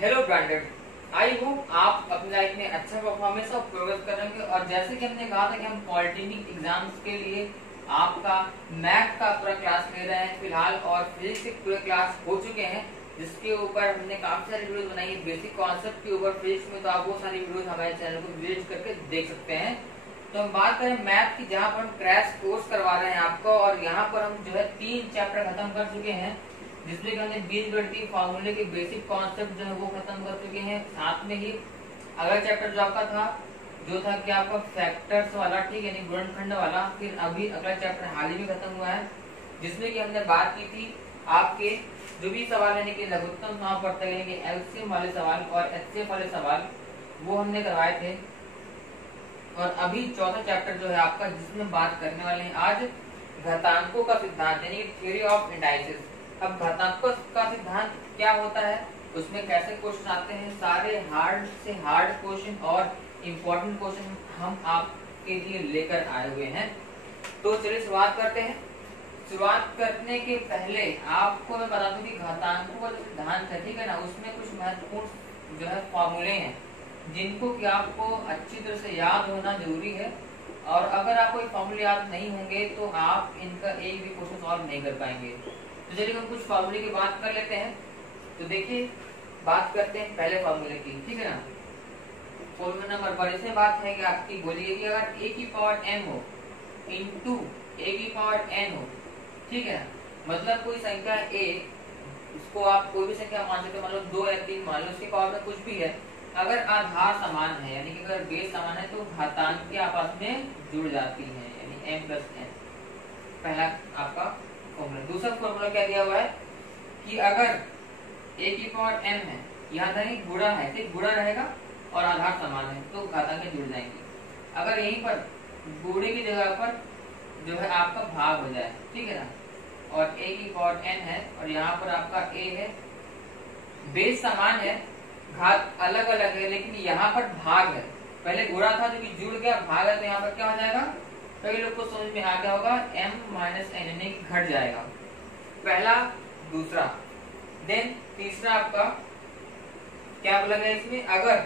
Hello branded, I hope आप अपनी life में अच्छा परफॉर्मेंस और प्रोग्रेस करेंगे। और जैसे कि हमने कहा था कि हम पॉलिटेक्निक एग्जाम्स के लिए आपका मैथ का पूरा क्लास ले रहे हैं फिलहाल, और फिजिक्स के पूरे क्लास हो चुके हैं, जिसके ऊपर हमने काफी सारी वीडियोस बनाई है बेसिक कॉन्सेप्ट के ऊपर फिजिक्स में। तो आप वो सारी वीडियोस हमारे चैनल को विजिट करके देख सकते हैं। तो हम बात करें मैथ की, जहाँ पर हम क्रैश कोर्स करवा रहे हैं आपको, और यहाँ पर हम जो है 3 चैप्टर खत्म कर चुके हैं, जिसमें कि हमने बीजगणितीय फार्मूले के बेसिक कॉन्सेप्ट जो है वो खत्म कर चुके हैं। साथ में ही अगला चैप्टर जो आपका था जो था कि आपका फैक्टर्स वाला, ठीक है, यानी गुणनखंड वाला। फिर अभी अगला चैप्टर हाल ही में खत्म हुआ है, जिसमें कि हमने बात की थी आपके जो भी सवाल यानी कि लघुत्तम समापवर्तक यानी कि एलसीएम वाले सवाल और एचसीएफ वाले सवाल, वो हमने करवाए थे। और अभी चौथा चैप्टर जो है आपका, जिसमें बात करने वाले हैं आज घातांकों का सिद्धांत यानी कि थ्योरी ऑफ इंडाइसेस। अब घातांकों का सिद्धांत क्या होता है, उसमें कैसे क्वेश्चन आते हैं, सारे हार्ड से हार्ड क्वेश्चन और इम्पोर्टेंट क्वेश्चन हम आपके लिए लेकर आए हुए हैं। तो चलिए शुरुआत करते हैं। शुरुआत करने के पहले आपको मैं बता दूं कि घातांकों का जो सिद्धांत है, ठीक है ना, उसमें कुछ महत्वपूर्ण जो है फॉर्मूले हैं जिनको कि आपको अच्छी तरह से याद होना जरूरी है। और अगर आपको ये फॉर्मूले याद नहीं होंगे तो आप इनका एक भी क्वेश्चन सॉल्व नहीं कर पाएंगे। तो चलिए हम कुछ फार्मूले की बात कर लेते हैं। तो देखिए, बात करते हैं पहले फार्मूले की, ठीक है ना। फॉर्मूला नंबर 1, इसमें बात है कि आपकी बोलिए कि अगर a की पावर m हो इंटू a की पावर n हो, ठीक है, मतलब कोई संख्या a, उसको आप कोई भी संख्या मान सकते हो, मान लो 2 या 3 मान लो, उसकी पावर में कुछ भी है, अगर आधार समान है यानी कि अगर बेस समान है तो घातांक के आपस में जुड़ जाती है, यानी m प्लस n। पहला आपका फॉर्मूला। दूसरा फॉर्मूला क्या दिया हुआ है कि अगर a की पावर m है, यहाँ नहीं गुणा है, सिर्फ गुणा रहेगा और आधार समान है तो घातांक जुड़ जाएंगे। अगर यहीं पर गुणे की जगह पर जो है आपका भाग हो जाए, ठीक है ना, और a की पावर n है और यहाँ पर आपका a है, बेस समान है, घात अलग अलग है, लेकिन यहाँ पर भाग है। पहले गुणा था जो कि जुड़ गया, भाग है तो यहाँ पर क्या हो जाएगा, कई लोग को समझ में आ गया होगा, m माइनस n यानी घट जाएगा। पहला, दूसरा। देन तीसरा आपका क्या बोला गया इसमें, अगर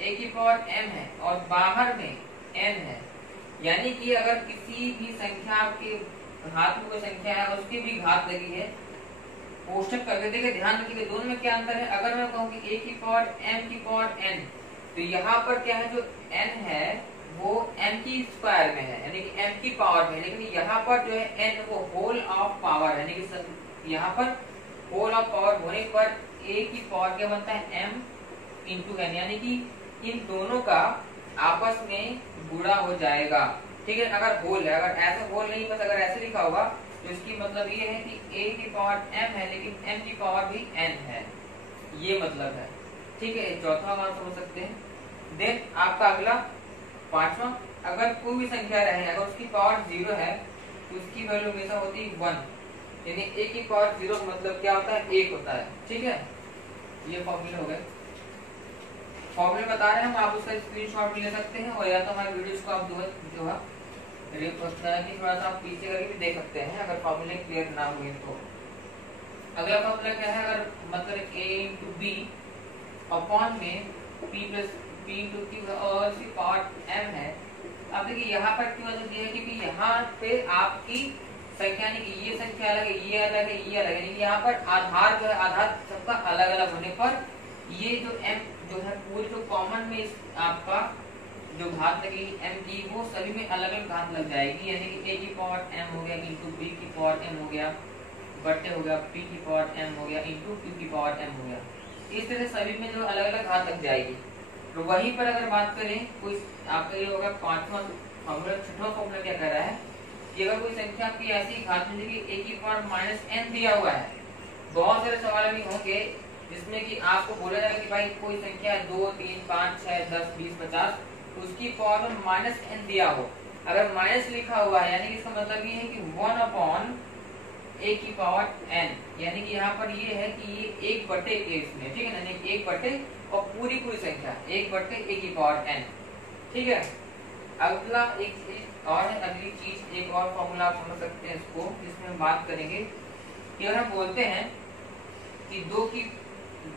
a की पावर m है और बाहर में n है, यानी कि अगर किसी भी संख्या आपके घात में कोई संख्या है उसकी भी घात लगी है, कोष्टक करके देखिए, ध्यान रखिए दोनों में क्या अंतर है। अगर मैं कहूँ कि a की पावर m की पावर n, तो यहाँ पर क्या है, जो n है वो m की स्क्वायर में है यानी कि m की पावर में, लेकिन यहाँ पर जो है n वो होल ऑफ पावर यानी कि यहाँ पर होल ऑफ पावर होने पर a की पावर क्या बनता है, m इंटू n, यानी कि इन दोनों का आपस में गुणा हो जाएगा, ठीक है। अगर होल है, अगर ऐसे होल नहीं, बस अगर ऐसे लिखा होगा तो इसकी मतलब ये है कि a की पावर m है लेकिन m की पावर भी n है, ये मतलब है, ठीक है। चौथा मान समझ सकते हैं। देन आपका अगला पांचवा, अगर कोई भी संख्या रहे, अगर उसकी पावर 0 है तो उसकी वैल्यू हमेशा होती है 1, यानी a की पावर 0 मतलब क्या होता है, 1 होता है, ठीक है। ये फॉर्मूले हो गए, फॉर्मूले बता रहे हैं हम, आप उसका स्क्रीनशॉट भी ले सकते हैं, और या तो हमारे वीडियोस को आप जो है थोड़ा सा आप पीछे करके भी देख सकते हैं अगर फॉर्मूले क्लियर ना हुए तो। अगला फॉर्मूला क्या है, अगर मतलब a इंटू बी अपॉन में p plus p into q और इसकी पावर m है। अब देखिए यहाँ पर क्यों वजह ये है क्योंकि यहाँ पे आपकी संख्या यानी कि ये संख्या अलग है, ये अलग है, ये अलग है, यानी यहाँ पर आधार जो है, आधार सबका अलग अलग होने पर ये जो m जो है पूरी जो कॉमन में इस आपका जो घात लगेगी m की, वो सभी में अलग अलग घात लग जाएगी, यानी कि a की पावर m हो गया इंटू b की पावर m हो गया, बट्टे हो गया p की पावर m हो गया इंटू q की पावर m हो गया। इस तरह सभी में जो अलग अलग घात लग जाएगी। तो वहीं पर अगर बात करें कोई आपका ये होगा पांचवा फॉर्मूला। छठवां फॉर्मूला क्या कह रहा है कि अगर कोई संख्या आपकी ऐसी घात में देखिए a की पावर माइनस n दिया हुआ है, बहुत सारे सवाल भी होंगे जिसमें कि आपको बोला जाएगा कि भाई कोई संख्या 2 3 5 6 10 20 50, उसकी पावर में माइनस n दिया हो, अगर माइनस लिखा हुआ है यानी कि इसका मतलब ये है कि 1 अपॉन a की पावर n, यानी कि यहाँ पर ये है कि ये 1 बटे a इसमें, ठीक है ना, 1 बटे और पूरी संख्या 1 बटे a की पावर n, ठीक है। अगला एक चीज और है, अगली चीज एक और फॉर्मूला आप समझ सकते हैं इसको, जिसमें हम बात करेंगे कि अगर हम बोलते हैं कि 2 की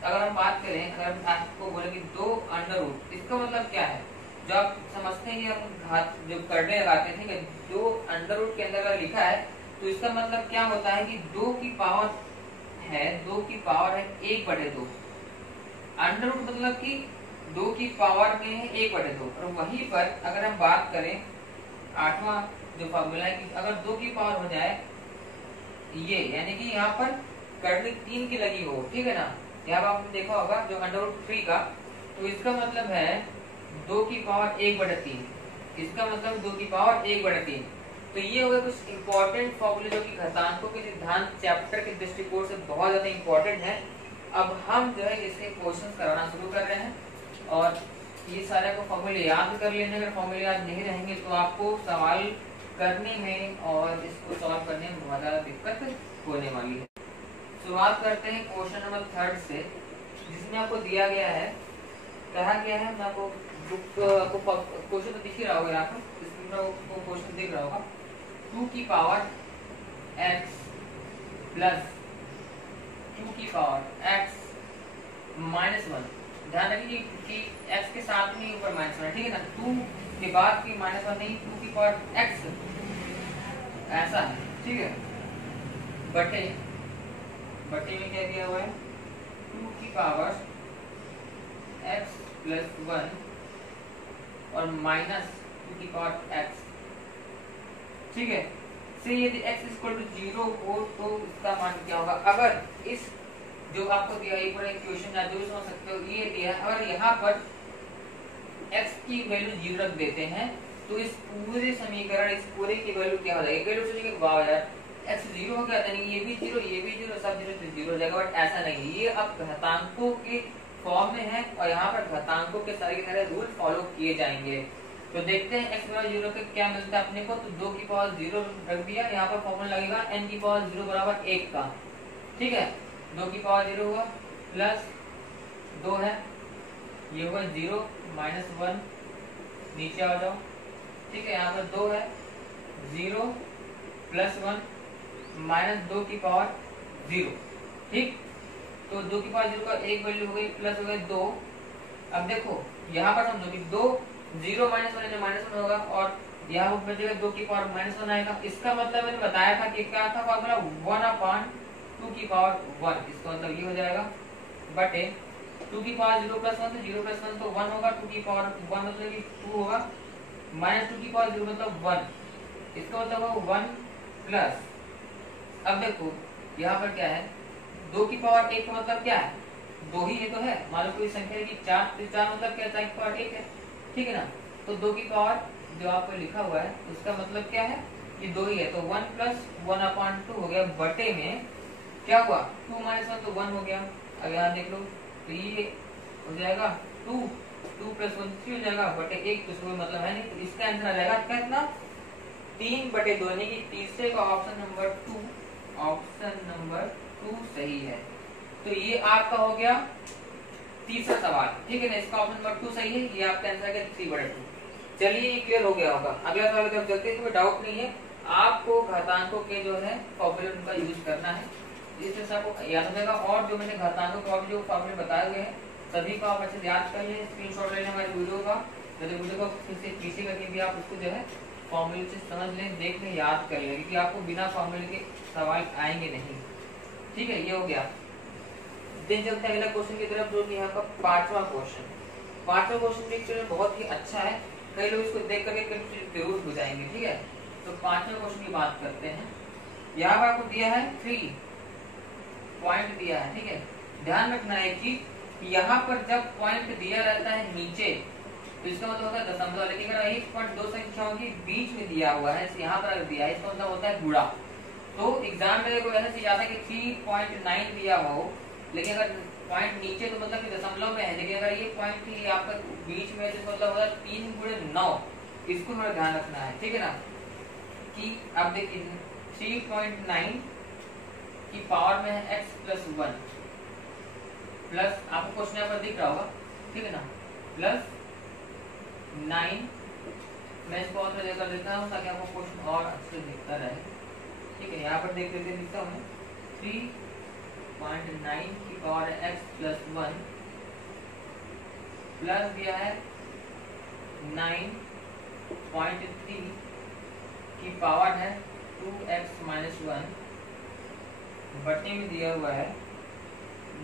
अगर हम बात करें, अगर आपको बोले कि 2 अंडर रूट, इसका मतलब क्या है? जो आप समझते हैं कि हम घात जो करने लगाते हैं, ठीक है, 2 अंडर रूट के अंदर अगर लिखा है तो इसका मतलब क्या होता है कि 2 की पावर है 1/2। अंडर रूट मतलब कि 2 की पावर में है 1/2। और वहीं पर अगर हम बात करें 8वां जो फॉर्मूला है कि अगर 2 की पावर हो जाए ये, यानी कि यहाँ पर कर्ली 3 की लगी हो, ठीक है ना, यहाँ पर आपने देखा होगा जो अंडर रूट 3 का, तो इसका मतलब है 2 की पावर 1/3। इसका मतलब 2 की पावर 1/3। तो ये हो गए कुछ इंपॉर्टेंट फॉर्मूले जो कि घातांकों के सिद्धांत चैप्टर के दृष्टिकोण से बहुत ज्यादा इंपॉर्टेंट है। अब हम जो है इसके क्वेश्चन कराना शुरू कर रहे हैं और ये सारे को फॉर्मूले याद कर लेने। अगर फॉर्मूले याद नहीं रहेंगे तो आपको सवाल करने में और इसको सॉल्व करने में बहुत ज्यादा दिक्कत होने वाली है। शुरुआत करते हैं क्वेश्चन नंबर 3 से, जिसमें आपको दिया गया है, कहा गया है, मैं आपको क्वेश्चन तो दिख ही रहा होगा, यहाँ पर इसमें आपको क्वेश्चन दिख रहा होगा, 2 की पावर x प्लस 2 की पावर x -1। ध्यान रखिए कि x के साथ में ऊपर -1 है, ठीक है ना, 2 के बाद की -1 नहीं, 2 की पावर x ऐसा है, ठीक है। बटे में क्या दिया हुआ है, 2 की पावर x प्लस 1 और -2 की पावर x, ठीक है। से यदि x इक्वल टू 0 हो तो इसका मान क्या होगा? अगर इस जो आपको दिया एक बड़ा इक्वेशन या जो भी समझ सकते हो ये दिया, अगर यहाँ पर x की वैल्यू 0 रख देते हैं तो इस पूरे समीकरण, इस पूरे की वैल्यू क्या हो जाएगी? वैल्यू सोचिए वाह यार x 0 हो गया, यानी ये भी 0, ये भी 0, सब 0 हो जाएगा। बट ऐसा नहीं है, ये अब घातांकों के फॉर्म में है और यहाँ पर घातांकों के सारे रूल फॉलो किए जाएंगे। तो देखते हैं x बराबर 0 के क्या मिलता है अपने को। तो 2 की पावर 0 रख दिया, यहाँ पर फॉर्मूला लगेगा n की पावर 0 बराबर 1 का, ठीक है। 2 की पावर 0 हुआ प्लस 2 है, ये हुआ 0 -1, नीचे आ जाओ, ठीक है। यहाँ पर 2 है, 0 प्लस 1 -2 की पावर 0, ठीक। तो 2 की पावर 0 का एक वैल्यू हो गई, प्लस हो गए 2। अब देखो यहाँ पर समझो कि 2 0 -1 होगा और यहाँ पर बचेगा 2 की पावर -1 आएगा। इसका मतलब मैंने बताया था कि क्या था फॉर्मूला, 1/2 की पावर 1। इसका मतलब ये हो जाएगा बटे 2 की पावर 0 प्लस 1, तो 0 प्लस 1 तो 1 होगा, 2 की पावर 1 मतलब कि 2 होगा, -2 की पावर 0 मतलब 1। इसका मतलब होगा 1 प्लस, अब देखो यहाँ पर क्या है, 2 की पावर 1 का मतलब क्या है? 2 ही ये तो है, मान लो कोई संख्या है कि 4, तो 4 मतलब क्या, 4 की पावर 1 है, ठीक है ना। तो 2 की पावर जो आपको लिखा हुआ है उसका मतलब क्या है कि 2 ही है, तो 1 प्लस 1/2 हो गया, बटे में क्या हुआ 2 -1 तो 1 हो गया। अब यहाँ देख लो तो ये हो जाएगा 2 प्लस 1 3 हो जाएगा, बटे 1 तो कोई मतलब है नहीं। तो इसका आंसर आ जाएगा कितना, 3/2, यानी कि तीसरे का ऑप्शन नंबर 2 सही है। तो ये आपका हो गया तीसरा सवाल, ठीक है ना, इसका ऑप्शन नंबर 2 सही है, ये आपका आंसर है 3/2। चलिए ये क्लियर हो गया होगा। अगला सवाल की तरफ चलते हैं, कोई डाउट नहीं है, आपको घातांकों के जो है फॉर्मूले उनका यूज करना है, इससे सबको याद हो जाएगा। और जो मैंने घातांकों के और जो फॉर्मूले बताए हुए हैं सभी को आप अच्छे से याद कर लें, स्क्रीनशॉट ले लें हमारे वीडियो का, तो वीडियो को फिर से पीछे करके भी आप उसको जो है फॉर्मूले से समझ लें, देख लें, याद कर लें, क्योंकि आपको बिना फॉर्मूले के सवाल आएंगे नहीं, ठीक है। ये हो गया। दिन चलते हैं अगला क्वेश्चन की तरफ, जो कि यहाँ का 5वां क्वेश्चन। 5वां क्वेश्चन भी बहुत ही अच्छा है, कई लोग इसको देख करके कंफ्यूज जरूर हो जाएंगे, ठीक है। तो 5वें क्वेश्चन की बात करते हैं। यहाँ पर आपको दिया है 3 पॉइंट दिया है, ठीक है। ध्यान रखना है कि यहाँ पर जब पॉइंट दिया रहता है नीचे तो इसका मतलब होता है दशमलव, लेकिन अगर 1.2 संख्याओं के बीच में दिया हुआ है, यहाँ पर अगर दिया है, इसका मतलब होता है गुणा। तो एग्जाम में कोई ऐसा चीज आता है कि 3.9 दिया हो, लेकिन अगर पॉइंट नीचे तो मतलब कि दशमलव में है, लेकिन अगर ये पॉइंट ही आपका बीच में है तो मतलब होता है 3 × 9। इसको थोड़ा ध्यान रखना है, ठीक है ना। कि अब देखिए 3.9 की पावर में है x प्लस 1 प्लस, आपको क्वेश्चन यहाँ पर दिख रहा होगा, ठीक है ना, प्लस 9। मैं इसको और थोड़ा कर देता हूँ ताकि आपको क्वेश्चन और अच्छे से दिखता रहे, ठीक है। यहाँ पर देख लेते दिखता हूँ 0.9 की पावर x प्लस 1 प्लस दिया है 9.3 की पावर है 2x माइनस 1 बटे में दिया हुआ है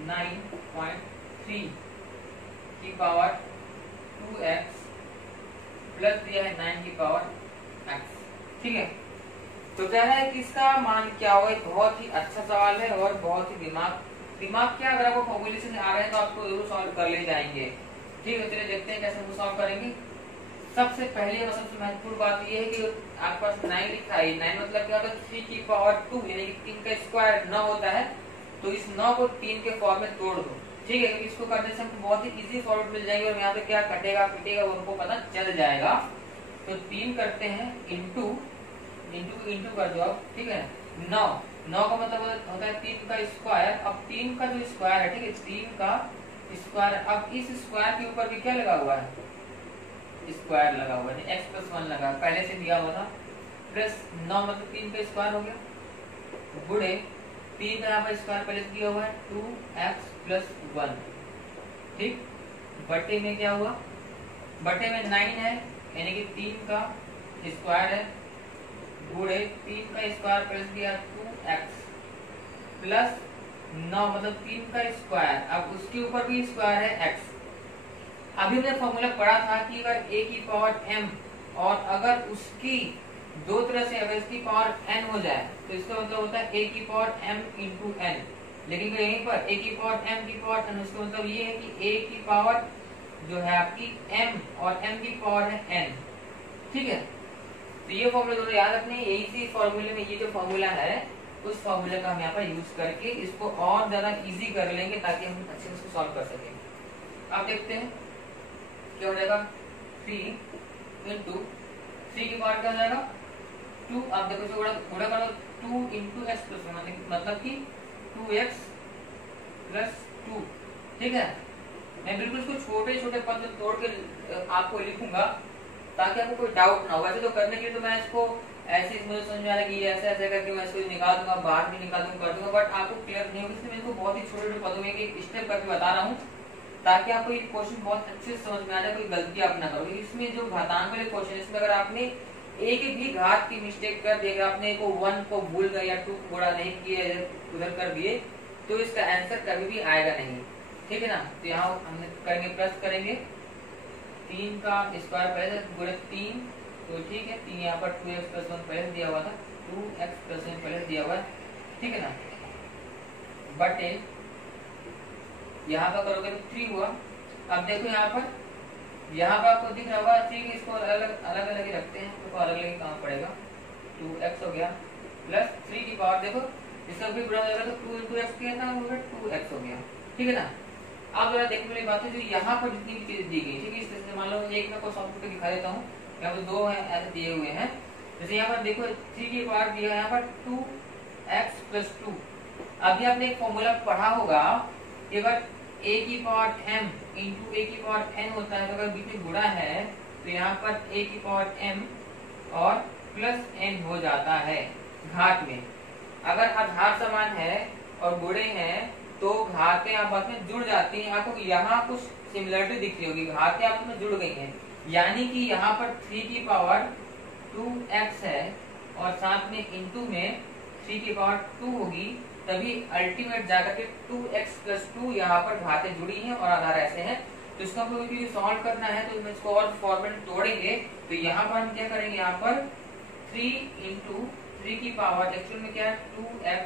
9.3 की पावर 2x प्लस दिया है 9 की पावर x। ठीक है, तो कह रहा है कि इसका मान क्या होगा। बहुत ही अच्छा सवाल है और बहुत ही दिमाग क्या, अगर आपको फॉर्मूलेशन आ रहे हैं तो आपको जरूर सॉल्व कर ले जाएंगे। ठीक है, चलिए देखते हैं कैसे हम सॉल्व करेंगे। सबसे पहले और सबसे महत्वपूर्ण बात यह है कि आपके पास 9 लिखा है। 9 मतलब क्या होता है 3 की पावर 2 यानी कि 3 का स्क्वायर 9 होता है। तो इस 9 को 3 के फॉर्म में तोड़ दो। ठीक है, इसको करने से हमको बहुत ही इजी फॉर्मेट मिल जाएगी और यहाँ पे क्या कटेगा पिटेगा वो हमको पता चल जाएगा। तो 3 करते हैं इंटू कर दो आप। ठीक है, 9 का मतलब होता है 3 का स्क्वायर। अब 3 का जो स्क्वायर है, ठीक है, 3 का स्क्वायर, अब इस स्क्वायर के ऊपर भी क्या लगा हुआ है, स्क्वायर लगा हुआ है, x प्लस 1 लगा पहले से दिया हुआ था, प्लस 9 मतलब 3 का स्क्वायर हो गया, गुणे 3 का यहाँ पर स्क्वायर पहले से दिया हुआ है 2x प्लस 1। ठीक, बटे में क्या हुआ, बटे में 9 है यानी कि 3 का स्क्वायर है, गुणे 3 का स्क्वायर प्लस दिया 2x प्लस 9 मतलब 3 का स्क्वायर, अब उसके ऊपर भी स्क्वायर है x। अभी हमने फॉर्मूला पढ़ा था कि अगर a की पावर m और अगर उसकी दो तरह से अगर इसकी पावर n हो जाए तो इसका मतलब होता है a की पावर m इंटू n। लेकिन यहीं पर a की पावर m की पावर n, उसका मतलब ये है कि a की पावर जो है आपकी m और m की पावर है n। ठीक है, तो ये फॉर्मूला दोनों याद रखने। इसी फॉर्मूले में ये जो फॉर्मूला है उस फॉर्मूले का हम यहाँ पर यूज करके इसको और ज्यादा इजी कर लेंगे ताकि हम अच्छे से इसको सॉल्व कर सकें। आप देखते हैं क्या हो जाएगा, 3 इंटू 3 की पावर क्या हो जाएगा 2। आप देखो इसको गुणा करो 2 इंटू एक्स प्लस 1 मतलब कि 2x प्लस 2। ठीक है, मैं बिल्कुल इसको छोटे छोटे पद में तोड़ के आपको लिखूंगा ताकि आपको कोई डाउट ना हो। वैसे तो करने के लिए तो मैं इसको ऐसे मुझे समझ में आ रहा है कि ऐसे ऐसे करके मैं इसको निकाल दूंगा, बाहर भी निकाल दूंगा, कर दूंगा, बट आपको क्लियर नहीं होगा, इसलिए मैं इसको बहुत ही छोटे छोटे पदों में एक स्टेप करके बता रहा हूँ ताकि आपको ये क्वेश्चन बहुत अच्छे से समझ में आ जाए, कोई गलती आप ना करो। इसमें जो घातांक वाले क्वेश्चन, इसमें अगर आपने एक भी घात की मिस्टेक कर दी, आपने को 1 को भूल गए या 2 को गुणा नहीं किए, उधर कर दिए, तो इसका आंसर कभी भी आएगा नहीं। ठीक है ना, तो यहाँ हमने करेंगे प्लस करेंगे 3 का स्क्वायर पहले गुणे 3, तो ठीक है 3 यहाँ पर 2x प्लस 1 पहले दिया हुआ था, 2x प्लस 1 पहले दिया हुआ है। ठीक है ना, बटे यहाँ पर करोगे तो 3 हुआ। अब देखो यहाँ पर आपको दिख रहा होगा 3 के इसको अलग ही रखते हैं तो अलग अलग काम पड़ेगा। 2x हो गया प्लस 3 की पावर देखो इसका भी गुणा हो जाएगा तो 2 इंटू एक्स किया था 2x हो गया। ठीक है ना, अब जरा देखने वाली बात है जो यहाँ पर जितनी भी चीज दी गई, ठीक है, इस तरह से मान लो एक मैं को सॉफ्ट पे दिखा देता हूँ, यहाँ पर 2 है ऐसे दिए हुए हैं। जैसे यहाँ पर देखो 3 की पावर दिया है यहाँ पर 2x प्लस 2। अभी आपने एक फॉर्मूला पढ़ा होगा कि अगर a की पावर m इंटू a की पावर n होता है तो अगर बीच में गुणा है तो यहाँ पर a की पावर m और प्लस n हो जाता है घात में। अगर आधार समान है और गुणे हैं तो घातें आपस में जुड़ जाती हैं। आपको यहाँ कुछ सिमिलरिटी दिख रही होगी, घातें आपस में जुड़ गई हैं, यानी कि यहाँ पर 3 की पावर 2x है और साथ में इंटू में 3 की पावर 2 होगी, तभी अल्टीमेट जाकर के 2x प्लस 2 यहाँ पर घातें जुड़ी हैं और आधार ऐसे हैं। तो इसका कोई सॉल्व करना है तो इसको और फॉर्मेट तोड़ेंगे तो यहाँ पर हम क्या करेंगे, यहाँ पर 3 इंटू 3 की पावर एक्चुअल में क्या है 2x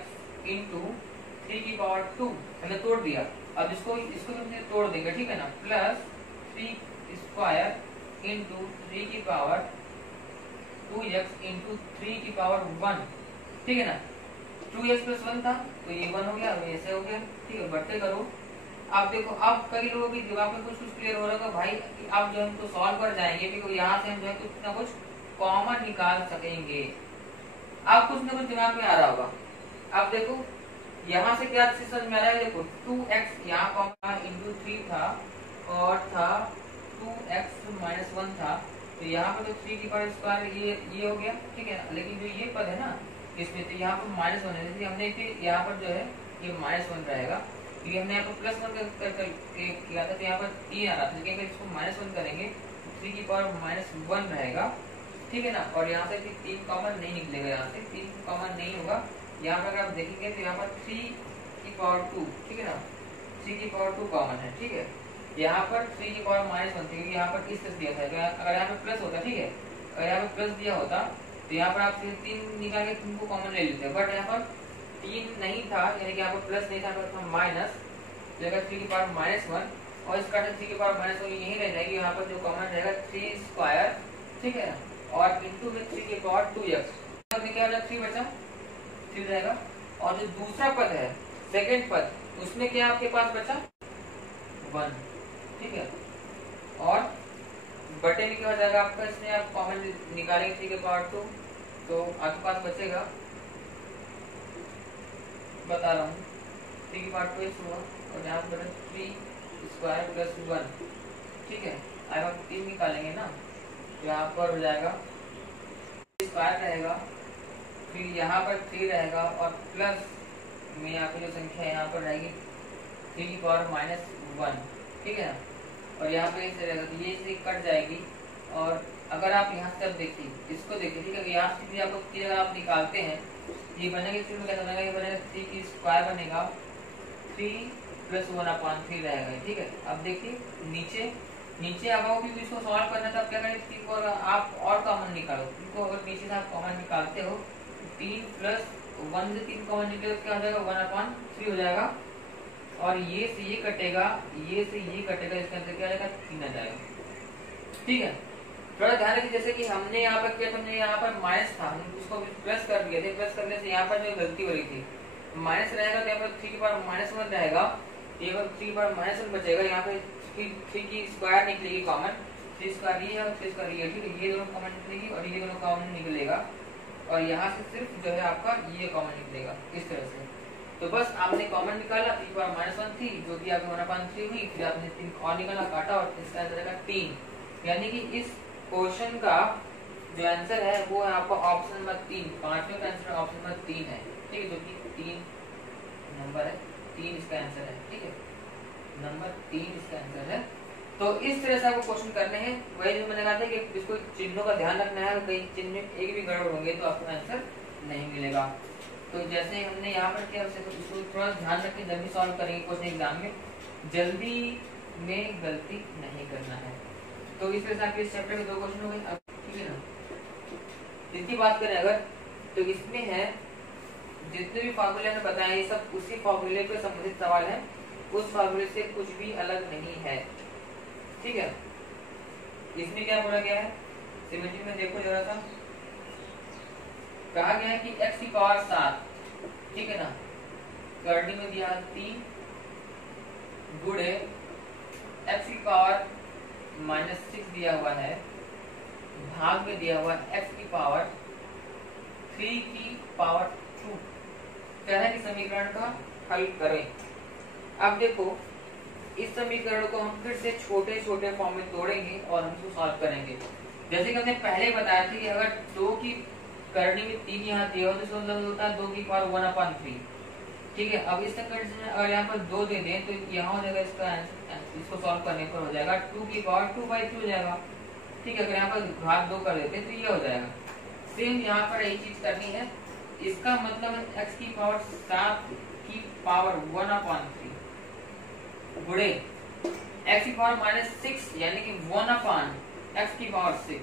इंटू 3 की पावर 2 हमने तोड़ दिया। अब इसको भी तोड़ देंगे, ठीक है ना, प्लस 3 स्क्वायर इंटू 3 की पावर 2x इंटू 3 की पावर 1। ठीक है ना, 2x प्लस 1 था तो ये 1 हो गया, ऐसे हो गया। ठीक है, बढ़ते करो। अब देखो अब कई लोगों की दिमाग में कुछ क्लियर हो रहा होगा भाई कि अब जो हम तो सॉल्व कर जाएंगे क्योंकि यहाँ से हम जो है कुछ ना कुछ कॉमन निकाल सकेंगे। अब कुछ ना कुछ दिमाग में आ रहा होगा। अब देखो यहाँ से क्या चीज समझ में आ रहा है, देखो 2x यहाँ कॉमन इंटू 3 था और था 2x माइनस 1 था, तो यहाँ पर तो 3 की पावर स्क्वायर ये हो गया। ठीक है, लेकिन जो ये पद है ना इसमें तो यहाँ पर माइनस 1 है, हमने यहाँ पर जो है ये -1 रहेगा। ये हमने यहाँ पर +1 किया था तो यहाँ पर 3 आ रहा था, लेकिन इसको -1 करेंगे 3 की पावर -1 रहेगा, ठीक है ना। और यहाँ से 3 कॉमन नहीं निकलेगा, यहाँ से 3 कॉमन नहीं होगा। यहाँ पर अगर आप देखेंगे तो यहाँ पर 3 की पावर 2, ठीक है ना, 3 की पावर 2 कॉमन है, ठीक है। यहाँ पर 3 की पावर -1 थी, यहाँ पर इस तरह दिया था, अगर यहाँ पर प्लस होता, ठीक है, अगर यहाँ पर प्लस दिया होता तो यहाँ पर आप 3 निकाल के 3 को कॉमन ले लेते, बट यहाँ पर 3 नहीं था, यानी कि यहाँ पर प्लस नहीं था, तो माइनस जगह 3 की पावर -1 और इसका 3 की पावर -1 यही रह जाएगी। यहाँ पर जो कॉमन रहेगा 3 स्क्वायर, ठीक है, और इंटू में 3 की पावर 2x, क्या हो 3 बचा, 3 रहेगा। और जो दूसरा पद है, सेकेंड पद, उसमें क्या आपके पास बचा 1, ठीक है। और बटे में क्या हो जाएगा आपका, इसमें आप कॉमन निकालेंगे 3 की पावर 2, तो आपके पास बचेगा, बता रहा हूँ, 3 की पावर 2x हुआ और यहाँ पर 3 स्क्वायर प्लस 1, ठीक है। अब हम 3 निकालेंगे ना, तो यहाँ पर हो जाएगा स्क्वायर रहेगा, फिर यहाँ पर 3 रहेगा और प्लस में यहाँ पे जो संख्या यहाँ पर रहेगी 3 की पावर -1, ठीक है ना। और यहाँ पे इसे रहेगा तो ये से कट जाएगी। और अगर आप यहाँ से अब देखिए, इसको देखिए, ठीक है, यहाँ से भी आपको 3 अगर आप निकालते हैं, ये बनेगा 3 में कैसा बनेगा, ये बनेगा 3 की स्क्वायर बनेगा, 3 + 1/3 रहेगा, ठीक है। अब देखिए नीचे अब आओ, क्योंकि इसको सॉल्व करना था, अब क्या करें, 3 को आप और कॉमन निकालो, 3 को अगर नीचे से आप कॉमन निकालते हो, 3 + 1 से 3 कॉमन निकले तो क्या हो जाएगा 1/3 हो जाएगा। और ये से ये कटेगा, ये से ये कटेगा, इसके अंदर क्या आएगा 3 आ जाएगा, ठीक है। थोड़ा ध्यान रखिए, जैसे कि हमने यहाँ पर किया, हमने यहाँ पर माइनस था, हम उसको प्लस कर दिए थे, प्लस करने से यहाँ पर जो गलती हो रही थी, माइनस रहेगा तो यहाँ पर 3 की पावर -1 रहेगा, ये 3 की पावर -1 बचेगा, यहाँ पे 3 की स्क्वायर निकलेगी कॉमन, 3 स्क्वायर ये है और 3 स्क्वायर ये, ठीक है, ये दोनों कॉमन निकलेगी और ये दोनों कॉमन निकलेगा, और यहाँ से सिर्फ जो है आपका ये कॉमन निकलेगा, इस तरह से। तो बस आपने कॉमन निकाला, 3 की पावर -1 थी, जो कि आपकी 1/3 हुई, फिर आपने 3 और निकाला, काटा, और इसका आंसर आएगा 3। यानी कि इस क्वेश्चन का जो आंसर है वो है आपका ऑप्शन नंबर 3, पांचवें का आंसर ऑप्शन नंबर 3 है, ठीक है, जो कि 3 नंबर है, 3 इसका आंसर है, ठीक है, नंबर 3 इसका आंसर है। तो इस तरह से आपको क्वेश्चन करने हैं, वही जो मैंने कहा था कि इसको चिन्हों का ध्यान रखना है, कहीं चिन्ह में एक भी गड़बड़ होंगे तो आपको आंसर नहीं मिलेगा। तो जैसे हमने यहाँ पर किया, उसको थोड़ा ध्यान रखें, जब भी सॉल्व करेंगे क्वेश्चन एग्जाम में, जल्दी में गलती नहीं करना है। तो इस तरह से आपके इस चैप्टर के 2 क्वेश्चन हो गए, अब ठीक है ना। इसकी बात करें अगर, तो इसमें है जितने भी फॉर्मूले हमने बताए, ये सब उसी फॉर्मूले पे संबंधित सवाल है, उस फॉर्मूले से कुछ भी अलग नहीं है, ठीक है। इसमें क्या बोला गया है, सिमेट्री में देखो जरा सा, कहा गया है कि x की पावर 7, ठीक है ना, करनी में दिया 3 गुणे x की पावर -6 दिया हुआ है, भाग में दिया हुआ x की पावर 3 की पावर 2। कह रहे कि समीकरण का हल करें। अब देखो, इस समीकरण को हम फिर से छोटे छोटे फॉर्म में तोड़ेंगे और हम इसको सॉल्व करेंगे। जैसे कि हमने पहले बताया था कि अगर 2 की करनी में 3 यहाँ दिया हो तो इसका मतलब होता है 2 की पावर 1/3, ठीक है। अब इस कंडीशन में अगर यहाँ पर 2 दे दें तो यहाँ हो जाएगा, इसका इसको सॉल्व करने पर हो जाएगा 2 की पावर 2/3 हो जाएगा, ठीक है। अगर यहाँ पर घात 2 कर देते तो ये हो जाएगा। सेम यहाँ पर यही चीज करनी है, इसका मतलब है x की पावर 7 की पावर 1/3 गुणे x की पावर -6 यानी कि 1/x की पावर 6,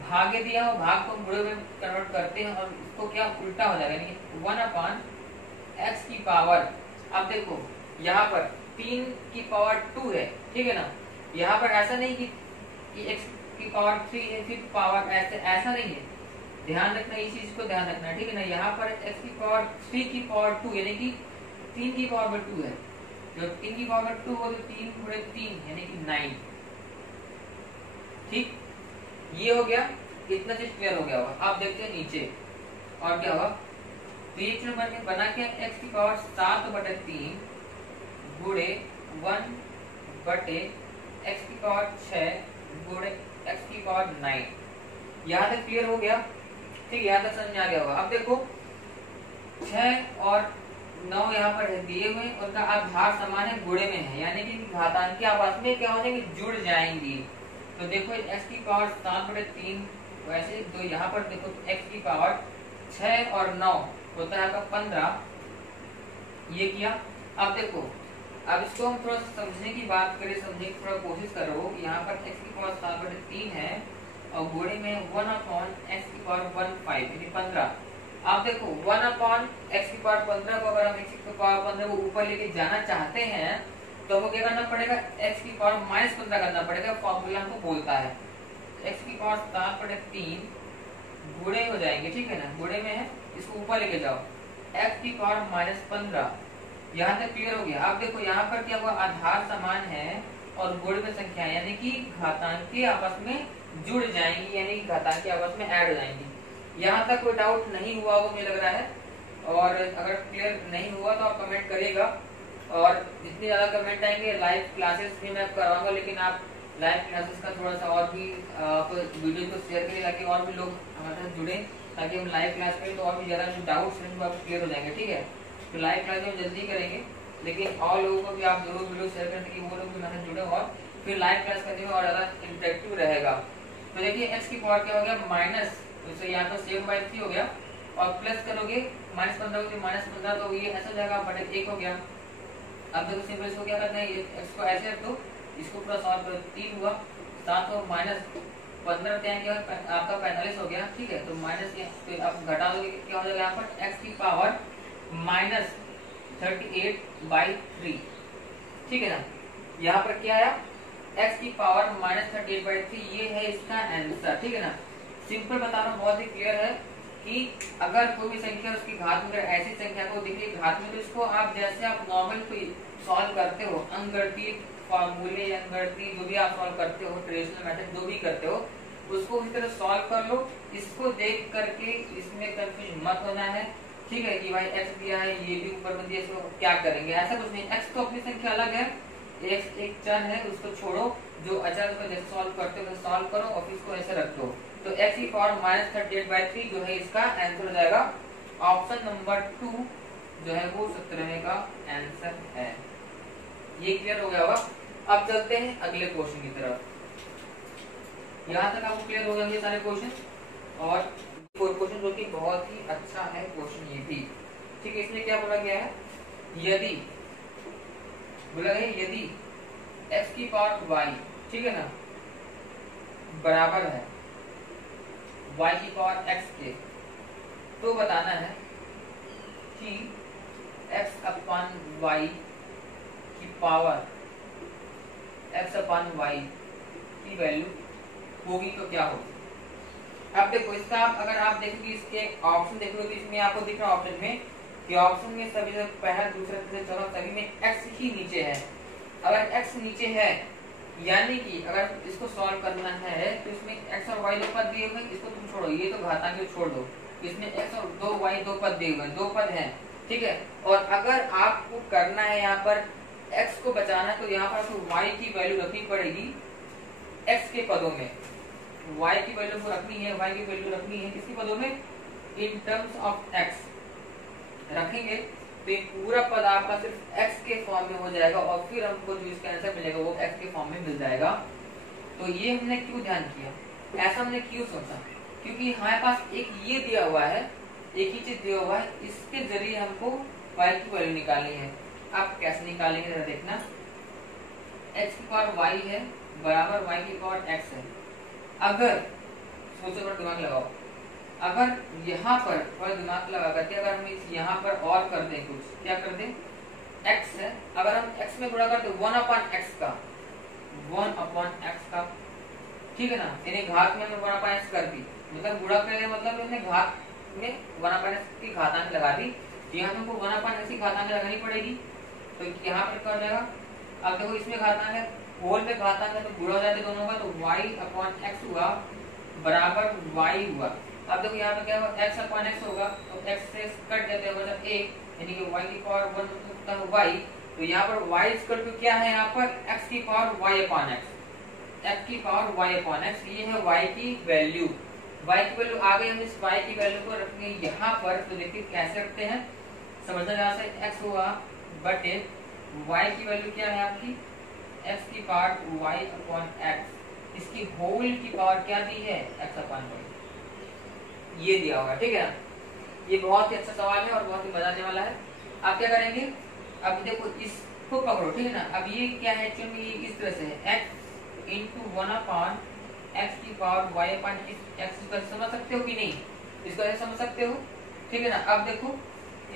भागे दिया हो, भाग को गुणे में कन्वर्ट करते हैं और इसको क्या उल्टा हो जाएगा, यानी कि 1/x की पावर। अब देखो यहाँ पर 3 की पावर 2 है, ठीक है ना, यहाँ पर ऐसा नहीं कि x की पावर 3 है फिर पावर ऐसा नहीं है, ध्यान रखना, इस चीज को ध्यान रखना, ठीक है ना। यहाँ पर x की पावर 3 की पावर 2 यानी कि 3 की पावर 2 है, जो 3 की पावर 2 हो तो 3 गुणे 3 यानी कि 9, ठीक, ये हो गया, इतना चीज क्लियर हो गया होगा। आप देखते हैं नीचे और क्या होगा, तो ये चीज बना के x की पावर 7/3 गुणे 1/x की पावर 6 गुणे x की पावर 9। यहाँ तक क्लियर हो गया, ठीक है, यहाँ तक समझ में आ गया होगा। अब देखो 6 और 9 यहाँ पर दिए हुए, उनका आधार समान है, गुणे में है, यानी कि घातांकी आपस में क्या हो जाएंगे, जुड़ जाएंगी। तो देखो x की पावर 7/3, वैसे तो यहाँ पर देखो x की पावर 6 और 9 होता है आपका 15, ये किया। अब देखो, अब इसको हम थोड़ा समझने की बात करें, समझने की थोड़ा कोशिश करो। यहाँ पर x की पावर 7/3 है और गुणे में 1/x की पावर 15 यानी 15। आप देखो 1/x की पावर 15 को अगर हम x की पावर 15 को ऊपर लेके जाना चाहते हैं तो हमको क्या करना पड़ेगा, x की पावर -15 करना पड़ेगा, फॉर्मूला हमको बोलता है। x की पावर 7/3 गुणे हो जाएंगे, ठीक है ना, गुणे में है, इसको ऊपर लेके जाओ, x की पावर -15। यहाँ तक क्लियर हो गया। अब देखो यहाँ पर क्या हुआ, आधार समान है और गुण में संख्या, यानी कि घातांकी आपस में जुड़ जाएंगी, यानी कि घातांकी आपस में ऐड हो जाएंगी। यहाँ तक कोई डाउट नहीं हुआ वो मुझे लग रहा है, और अगर क्लियर नहीं हुआ तो आप कमेंट करिएगा, और जितने ज्यादा कमेंट आएंगे लाइव क्लासेस भी मैं करवाऊंगा, लेकिन आप लाइव क्लासेस का थोड़ा सा और भी वीडियो को शेयर करिए ताकि और भी लोग हमारे साथ जुड़े, ताकि हम लाइव क्लास करें तो और भी ज्यादा जो डाउट्स हैं वो आपको क्लियर हो जाएंगे, ठीक है। तो लाइव क्लास में जल्दी करेंगे, लेकिन और लोगों को भी आप जरूर वीडियो शेयर करें कि वो लोग भी हमारे साथ जुड़े, और फिर लाइव क्लास करने में और ज्यादा इंटरेक्टिव रहेगा। तो देखिए x की पावर क्या हो गया, माइनस, तो यहाँ पर 7/3 हो गया, और प्लस करोगे -15 को, -15 तो ये ऐसा जाएगा, बटे 1 हो गया। अब देखो सिंपल इसको क्या करना है, ये x को ऐसे रख दो, इसको पूरा सॉल्व करो, 3 हुआ, 7 और -15 क्या है, आपका 45 हो गया, ठीक है। तो माइनस तो आप घटा दोगे क्या हो जाएगा, यहाँ पर x की पावर -38/3, ठीक है ना। यहाँ पर क्या आया, x की पावर -38/3, ये है इसका आंसर, ठीक है ना। सिंपल बता रहा हूँ, बहुत ही क्लियर है कि अगर कोई भी संख्या उसकी घात में, ऐसी संख्या को देखिए घात में, तो इसको आप जैसे आप नॉर्मल सॉल्व करते हो, अंकगणितीय फॉर्मूले, अंकगणितीय जो भी आप सॉल्व करते हो, ट्रेडिशनल मेथड जो भी करते हो, उसको उसी तरह सॉल्व कर लो। इसको देख करके इसमें कंफ्यूज मत होना है, ठीक है, कि भाई x दिया है, ये भी ऊपर में दिया, इसको क्या करेंगे, ऐसा कुछ नहीं। x तो अपनी संख्या अलग है, x एक चर है, उसको छोड़ो, जो अचर को जैसे सॉल्व करते हो सॉल्व करो और फिर इसको ऐसे रख दो। तो x की पावर -38/3 जो है इसका आंसर हो जाएगा, ऑप्शन नंबर 2 जो है वो 17वें का आंसर है। ये क्लियर हो गया होगा। अब चलते हैं अगले क्वेश्चन की तरफ। यहाँ तक आपको क्लियर हो जाएंगे सारे क्वेश्चन, और क्वेश्चन जो कि बहुत ही अच्छा है क्वेश्चन ये भी, ठीक है। इसमें क्या बोला गया है, यदि बोला गया यदि x की पावर y, ठीक है ना, बराबर है y की पावर x के, तो बताना है कि x/y की पावर x/y की वैल्यू होगी तो क्या होगी। अब देखो इसका अगर आप देखोगे, इसके ऑप्शन देखोगे तो इसमें आपको दिख रहा है ऑप्शन में कि ऑप्शन में सभी से पहला, दूसरा, तीसरा, चौथा सभी में x ही नीचे है। अगर x नीचे है यानी कि अगर इसको सॉल्व करना है तो इसमें x और y दो पद दिए हुए, इसको तुम छोड़ो, ये तो घातांक को छोड़ दो, इसमें x और 2y दो पद दिए हुए, दो पद हैं, ठीक है। और अगर आपको करना है यहाँ पर x को बचाना है तो यहाँ पर आपको y की वैल्यू रखनी पड़ेगी x के पदों में, y की वैल्यू को रखनी है, y की वैल्यू रखनी है किसके पदों में, इन टर्म्स ऑफ x रखेंगे तो ये पूरा पद आपका सिर्फ x के फॉर्म में हो जाएगा, और फिर हमको जो इसका आंसर मिलेगा वो x के फॉर्म में मिल जाएगा। तो ये हमने क्यों ध्यान किया, ऐसा हमने क्यों सोचा, क्योंकि हमारे पास एक ये दिया हुआ है, एक ही चीज दिया हुआ है, इसके जरिए हमको y की वैल्यू निकालनी है। आप कैसे निकालेंगे जरा देखना, x की पावर y है बराबर y की पावर x है। अगर सोचो, थोड़ा दिमाग लगाओ, अगर यहाँ पर थोड़ा दिमाग लगा करके अगर हम इस यहाँ पर और कर दें कुछ, क्या कर दें, x है, अगर हम x में गुणा करते 1/x का, 1/x का, ठीक है ना, इन्हें घात में हमने 1/x कर दी, मतलब गुणा कर लिया, मतलब हमने घात में 1/x की घातांक लगा दी, यहाँ हमको 1/x की घातांक लगानी पड़ेगी, तो यहाँ पर क्या हो जाएगा। अब देखो इसमें घातांक है, होल में घातांक है, तो गुणा हो जाते दोनों का, तो y/x हुआ बराबर y हुआ। अब देखो यहाँ पे क्या होगा, x/x होगा, तो x से कट जाते हैं, मतलब 1, यानी कि y की पावर 1 होता है y, तो यहाँ पर y इक्वल टू क्या है, यहाँ पर x की पावर y/x, x की पावर y/x, ये है y की वैल्यू। y की वैल्यू आ गई, हम इस y की वैल्यू को रखेंगे यहाँ पर, तो देखिए कैसे रखते हैं, समझना यहाँ से x हुआ बटे y की वैल्यू क्या है आपकी x की पावर y अपॉन x, इसकी होल की पावर क्या दी है x अपॉन y, ये दिया होगा। ठीक है, ये बहुत ही अच्छा सवाल है और बहुत ही मजा आने वाला है। आप क्या करेंगे, अब देखो इसको पकड़ो, ठीक है ना। अब ये क्या है, क्योंकि ये इस तरह से है x इंटू 1 अपॉन x की पावर y अपॉन x, इसको समझ सकते हो कि नहीं, इसको ऐसे समझ सकते हो, ठीक है ना। अब देखो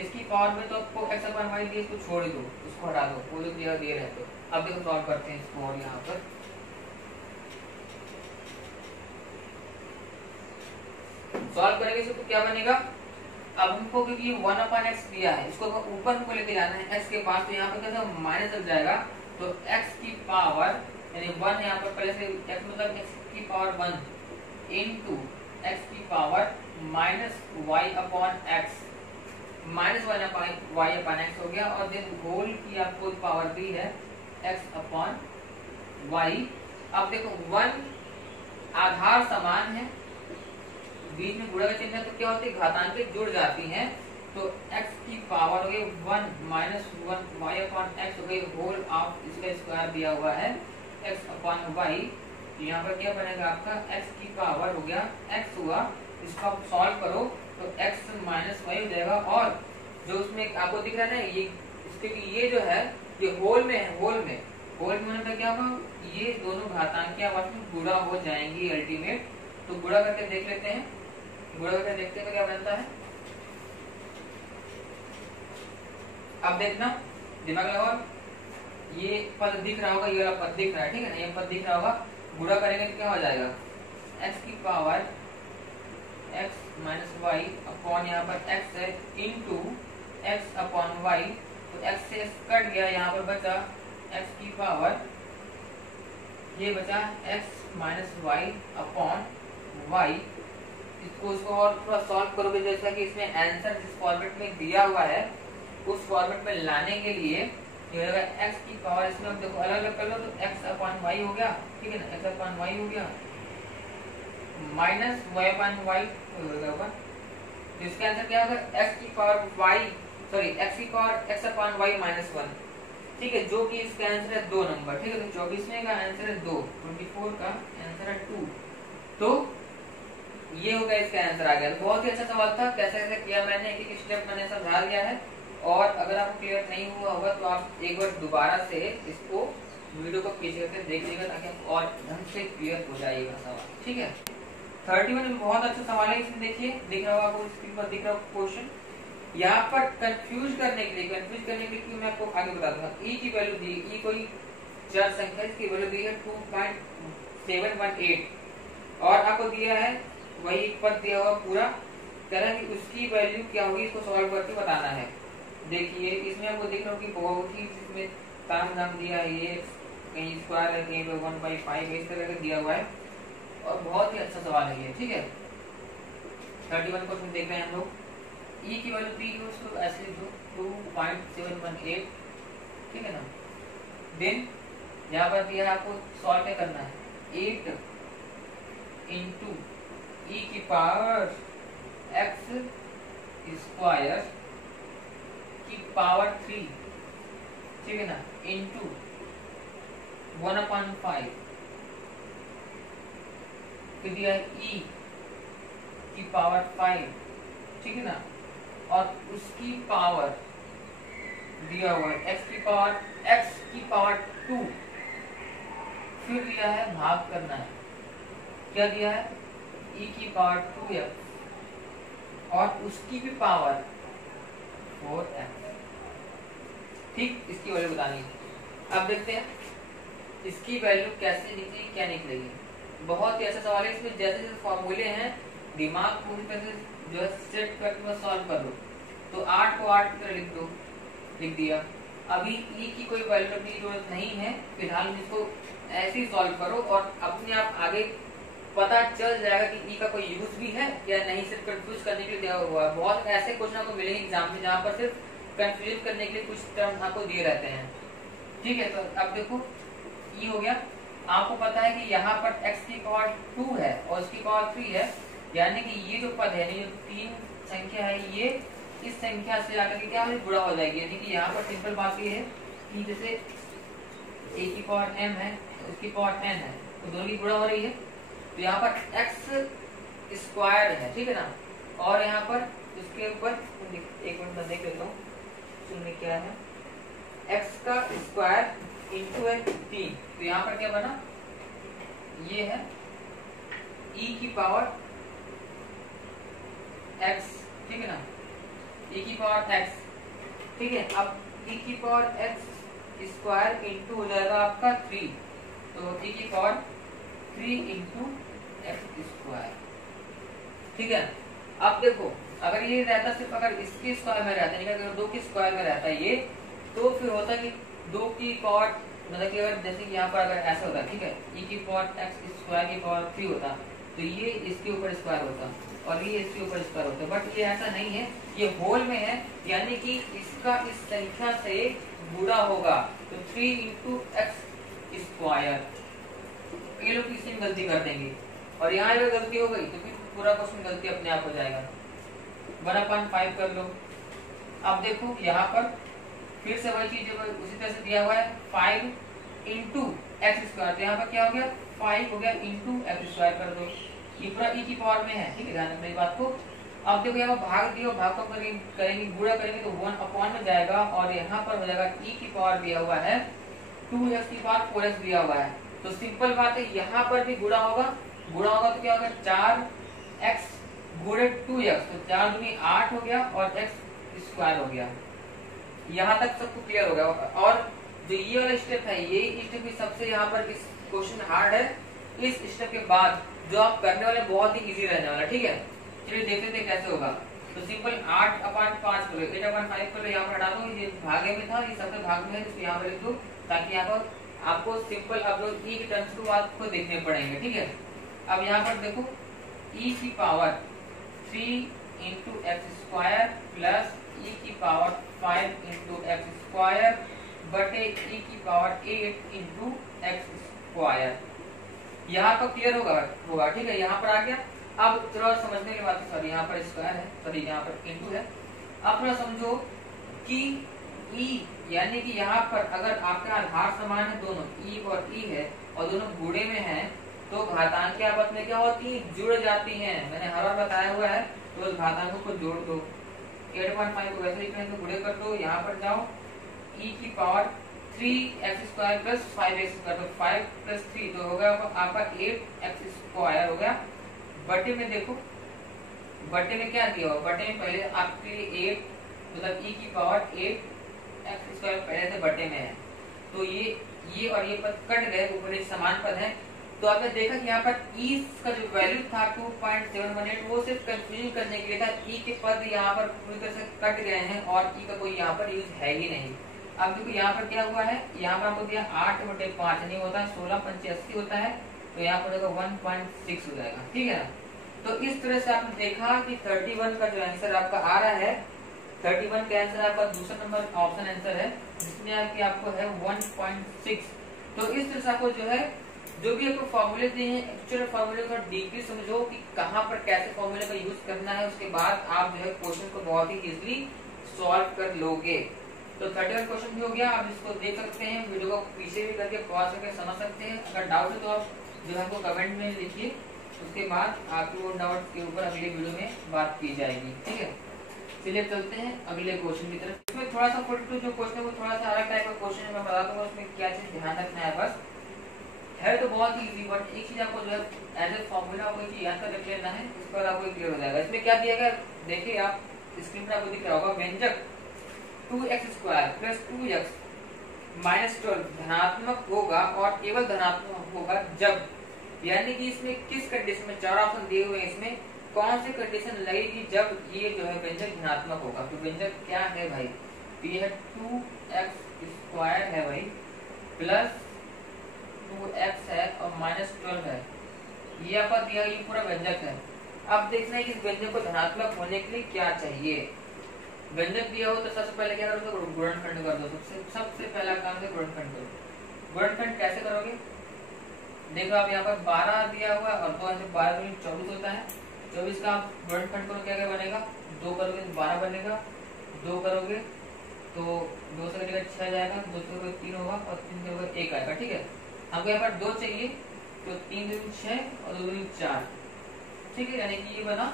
इसकी पावर में तो आपको x अपॉन y दिए, इसको छोड़ दो, इसको हटा दो, वो जो दिया रहे तो। अब देखो सॉल्व करते हैं इसको, और यहाँ पर सॉल्व करेंगे इसको तो क्या बनेगा, अब हमको क्योंकि ये 1 अपॉन x दिया है, इसको ऊपर को लेके जाना है x के पास, तो यहाँ पर कैसे माइनस लग जाएगा, तो x की पावर यानी 1 यहाँ पर पहले से x मतलब x की पावर 1 इनटू x की power minus y upon x, minus y upon x हो गया, और देन होल की आपको पावर दी है x अपॉन y। अब देखो 1 आधार समान है, बीच में गुणा का चिन्ह है, तो क्या होती है घातांक जुड़ जाती हैं, तो x की पावर हो गई 1 माइनस 1 y अपॉन x हो गई होल ऑफ इसका स्क्वायर दिया हुआ है x अपॉन y। यहाँ पर क्या बनेगा आपका x की पावर हो गया x हुआ, इसको आप सॉल्व करो तो x माइनस y हो जाएगा, और जो उसमें आपको दिख रहा है ना ये इसके ये जो है ये होल में है, होल में होने पर क्या होगा, ये दोनों घातांक आपस में गुणा हो जाएंगी अल्टीमेट। तो गुणा करके देख लेते हैं, गुणा करके देखते हैं क्या बनता है। अब देखना दिमाग लगाओ, ये पद दिख रहा होगा, ये वाला पद दिख रहा है, ठीक है ना, ये पद दिख रहा होगा, गुणा करेंगे तो क्या हो जाएगा x की power x minus Y upon यहाँ पर x है इंटू x अपॉन y, तो x से कट गया, यहाँ पर बचा x की पावर, ये बचा x minus Y upon y। इसको उसको और थोड़ा सॉल्व करोगे, जैसा कि इसमें आंसर जिस फॉर्मेट में दिया हुआ है उस फॉर्मेट में लाने के लिए ये होगा x की पावर, इसमें अब देखो अलग अलग कर लो तो x अपॉन y हो गया, ठीक है ना, x अपॉन y हो गया माइनस y अपॉन y होगा, तो इसका आंसर क्या होगा x की पावर y सॉरी x की power x upon y minus 1, ठीक है, जो कि इसका आंसर है 2 नंबर, ठीक है। तो 24वें का आंसर है 2, 24 का आंसर है 2, तो ये हो गया, इसका आंसर आ गया। बहुत ही अच्छा सवाल था, कैसे कैसे किया मैंने, एक एक स्टेप मैंने समझा दिया है, और अगर आपको क्लियर नहीं हुआ होगा तो आप एक बार दोबारा से इसको वीडियो को पीछे करके देख लीजिएगा, ताकि आप और ढंग से क्लियर हो जाएगा सवाल, ठीक है। 31 में बहुत अच्छा सवाल है, इसमें देखिए दिख रहा होगा आपको स्क्रीन पर, दिख रहा होगा क्वेश्चन। यहाँ पर कंफ्यूज करने के लिए क्यों मैं आपको आगे बता दूंगा। ई की वैल्यू दी, ई कोई चर संख्या, इसकी वैल्यू दी है 2.718, और आपको दिया है वही पद दिया हुआ पूरा, कह रहा है कि उसकी वैल्यू क्या होगी, इसको सॉल्व करके बताना है। देखिए इसमें आपको देख रहा हूँ कि बहुत ही इसमें ताम झाम दिया है, ये कहीं स्क्वायर है, कहीं पे 1/5 इस तरह का दिया हुआ है, और बहुत ही अच्छा सवाल है ये, ठीक है। 31 क्वेश्चन देख रहे हैं हम लोग। ई की वैल्यू दी है, उसको ऐसे लिख दो 2.718, ठीक है ना। देन यहाँ पर दिया है आपको सॉल्व क्या करना है, 8 इंटू ई की पावर x स्क्वायर की पावर 3, ठीक है ना, इंटू 1/5 फिर दिया है e की पावर 5, ठीक है ना, और उसकी पावर दिया हुआ है x की पावर 2, फिर दिया है भाग करना है, क्या दिया है e की पावर 2x और उसकी भी पावर 4x, ठीक, इसकी वैल्यू बतानी है। अब देखते हैं इसकी वैल्यू कैसे निकलेगी, क्या निकलेगी। बहुत ही ऐसा सवाल है, इसमें जैसे जैसे फॉर्मूले हैं दिमाग पूरी तरह से जो है सेट करके सॉल्व कर लो। तो 8 को 8 की तरह लिख दिया। अभी e की कोई वैल्यू रखने की जरूरत नहीं है, फिलहाल इसको ऐसे ही सॉल्व करो और अपने आप आगे पता चल जाएगा कि ई का कोई यूज भी है या नहीं, सिर्फ कंफ्यूज करने के लिए दिया हुआ है। बहुत ऐसे क्वेश्चन आपको मिलेंगे एग्जाम में जहाँ पर सिर्फ कंफ्यूजन करने के लिए कुछ टर्म आपको दिए रहते हैं, ठीक है। तो अब देखो ई हो गया, आपको पता है कि यहाँ पर x की पावर 2 है और इसकी पावर 3 है, यानी कि ये जो पद है, ये 3 संख्या है, ये इस संख्या से आकर के क्या गुणा हो जाएगी। यानी कि यहाँ पर सिंपल बात ये है कि जैसे a की पावर m है उसकी पावर n है तो दोनों की गुणा हो रही है, तो यहाँ पर x स्क्वायर है, ठीक है ना, और यहाँ पर उसके ऊपर एक मिनट मैं देख लेता हूँ सुनने क्या है, x का स्क्वायर इंटू है 3, तो यहाँ पर क्या बना, ये है e की पावर x, ठीक है ना, e की पावर x, ठीक है। अब e की पावर x स्क्वायर इंटू हो जाएगा आपका 3, तो e की पावर 3 इंटू एक्स स्क्वायर, ठीक है। अब देखो अगर ये रहता सिर्फ अगर इसके स्क्वायर में रहता है, अगर 2 के स्क्वायर में रहता है ये, तो फिर होता कि 2 की पावर मतलब कि अगर जैसे कि यहाँ पर अगर ऐसा होता, ठीक है, e की पावर x स्क्वायर की पावर 3 होता, तो ये इसके ऊपर स्क्वायर होता और ये इसके ऊपर स्क्वायर होता, बट ये ऐसा नहीं है, ये होल में है, यानी कि इसका इस संख्या से गुणा होगा, तो 3 इंटू एक्स स्क्वायर। ये लोग किसी में गलती कर देंगे और यहाँ अगर गलती हो गई तो फिर पूरा क्वेश्चन गलती अपने आप हो जाएगा। 1/5 कर लो। अब देखो यहाँ पर फिर से वही चीज उसी तरह से दिया हुआ है 5 इंटू एक्स स्क्वायर, तो यहाँ पर क्या हो गया 5 हो गया इंटू एक्स स्क्वायर कर दो, ये पूरा e की पावर में है, ठीक है, ध्यान रखना इस बात को। अब देखो यहाँ पर भाग दियो, भाग को करेंगे गुणा करेंगे तो 1 में जाएगा और यहाँ पर हो जाएगा e की पावर दिया हुआ है 2x की पावर 4x दिया हुआ है, तो सिंपल बात है यहाँ पर भी गुणा होगा तो क्या होगा 4x गुणे 2x, तो 4 दूनी 8 हो गया और x स्क्वायर हो गया। यहाँ तक सबको क्लियर हो गया। और जो ये वाला स्टेप है, ये स्टेप भी सबसे यहाँ पर इस क्वेश्चन हार्ड है, इस स्टेप के बाद जो आप करने वाले बहुत ही इजी रहने वाला, ठीक है। चलिए देखते थे कैसे होगा। तो सिंपल 8/5 करो, 8/5 करो, यहाँ पर हटा दो, ये भागे में था, ये सबसे भाग में है, तो यहाँ पर लिख दो, ताकि यहाँ पर आपको सिंपल अब लोग e के टर्म्स को आपको देखने पड़ेंगे, ठीक है। अब यहाँ पर देखो e की power 3 into x square plus e की पावर 5 इंटू एक्स स्क्वायर बटे e की पावर 8 इंटू एक्स स्क्वायर। यहाँ पर क्लियर होगा, ठीक है, यहाँ पर आ गया। अब थोड़ा समझने की बात है, सॉरी यहाँ पर स्क्वायर है, सॉरी यहाँ पर इंटू है। अब थोड़ा समझो कि e यानी कि यहाँ पर अगर आपका आधार समान है, दोनों e और e है और दोनों गुणे में है, तो घातांक आपस में क्या होती है, जुड़ जाती हैं। मैंने हर बार बताया हुआ है, तो घातांकों को जोड़ दो, 8/5 को वैसे ही तो गुणे कर दो, यहाँ पर जाओ e की power 3x square plus 5x कर दो, 5 प्लस 3 तो होगा आपका 8x स्क्वायर हो गया। बटे में देखो, बटे में क्या दिया हुआ, बटे में पहले आपके 8 मतलब e की पावर 8x स्क्वायर पहले से बटे में है, तो ये और ये पद कट गए, ऊपर एक समान पद है। तो आपने देखा कि यहाँ पर e का जो वैल्यू था 2.718 वो सिर्फ कंफ्यूजन करने के लिए था, e के पद यहाँ पर पूरी तरह से कट गए हैं और e का कोई यहाँ पर यूज है ही नहीं। अब देखो यहाँ पर क्या हुआ है, यहाँ पर आपको दिया 8/5 नहीं होता, 16/85 होता है, तो यहाँ पर 1.6 हो जाएगा, ठीक है ना। तो इस तरह से आपने देखा कि 31 का जो आंसर आपका आ रहा है, 31 का आंसर आपका दूसरा नंबर ऑप्शन आंसर है, जिसमें आपको है 1.6। तो इस तरह से आपको जो है जो भी आपको फॉर्मूले दिए हैं, एक्चुअल फॉर्मूले का डीपली समझो कि कहाँ पर कैसे फॉर्मूले का यूज करना है, उसके बाद आप जो है क्वेश्चन को बहुत ही इजीली सॉल्व कर लोगे। तो 31 क्वेश्चन भी हो गया, आप इसको देख सकते हैं, वीडियो को पीछे भी करके पॉज करके समझ सकते हैं। अगर डाउट है तो आप जो हमको कमेंट में लिखिए, उसके बाद आपको डाउट के ऊपर अगले वीडियो में बात की जाएगी, ठीक है। चलिए चलते हैं अगले क्वेश्चन की तरफ। इसमें थोड़ा सा 42 जो क्वेश्चन है वो थोड़ा सा अलग टाइप का क्वेश्चन है, मैं बता दूंगा उसमें क्या चीज ध्यान रखना है। बस है तो बहुत ही इजी, बट एक चीज आपको जो है एज ए फॉर्मूला कोई चीज याद कर रख लेना है, इस पर आपको क्लियर हो जाएगा। इसमें क्या दिया गया देखिए, आप स्क्रीन पर आपको दिख रहा होगा, व्यंजक 2x square plus 2x minus 12 धनात्मक होगा और केवल धनात्मक होगा जब, यानी कि इसमें किस कंडीशन में, 4 ऑप्शन दिए हुए हैं, इसमें कौन सी कंडीशन लगेगी जब ये जो है व्यंजक धनात्मक होगा। तो व्यंजक क्या है भाई, तो ये है 2x स्क्वायर है भाई, प्लस 2x है और माइनस 12 है, ये आपका दिया, ये पूरा व्यंजक है। अब देखना है कि इस व्यंजक को धनात्मक होने के लिए क्या चाहिए। व्यंजक दिया हो तो सबसे पहले क्या करो, तो गुणनखंड कर दो, सबसे पहला काम है गुणनखंड करो। गुणनखंड कैसे करोगे, देखो आप यहाँ पर 12 दिया हुआ और 2 12 24 होता है, 24 का गुणनखंड करो, क्या क्या बनेगा 2 करोगे तो 12 बनेगा, 2 करोगे तो 2 से कटेगा 6 जाएगा, 2 से करोगे 3 होगा और 3 से करोगे 1 आएगा। ठीक है, हमको यहाँ पर 2 चाहिए तो 3 दूनी 6 और 2 दूनी 4। ठीक है, यानी कि ये बना